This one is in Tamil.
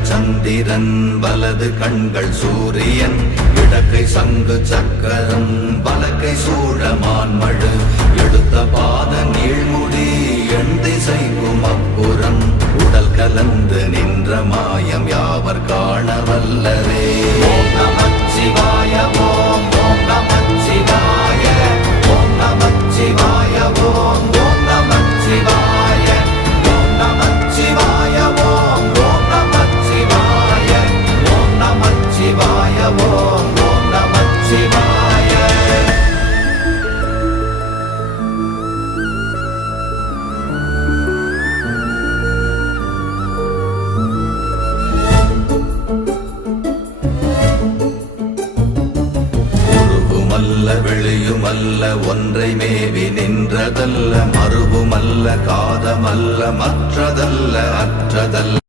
இடங்கள் சந்திரன் வலது கண்கள் சூரியன் இடக்கை சங்கு சக்கரம் வலக்கை சூழமான்மழு எடுத்த பாத நீழ்முடி எண் திசைக்கும் அப்புறம் உடல் கலந்து நின்ற மாயம் யாவர் காண வல்லரே. ஓம் நமச்சிவாய ஓம் ஓம் நமச்சிவாய ஓம் நமச்சிவாய ஓம் ஓம் நமச்சிவாய ஓம் நமச்சிவாய ஓம் ஓம் நமச்சிவாய ஓம் நமச்சிவாய ஓம் ஓம் நமச்சிவாய. வெளியுமல்ல ஒன்றை மேவி நின்றதல்ல மறுவுமல்ல காதமல்ல மற்றதல்ல அற்றதல்ல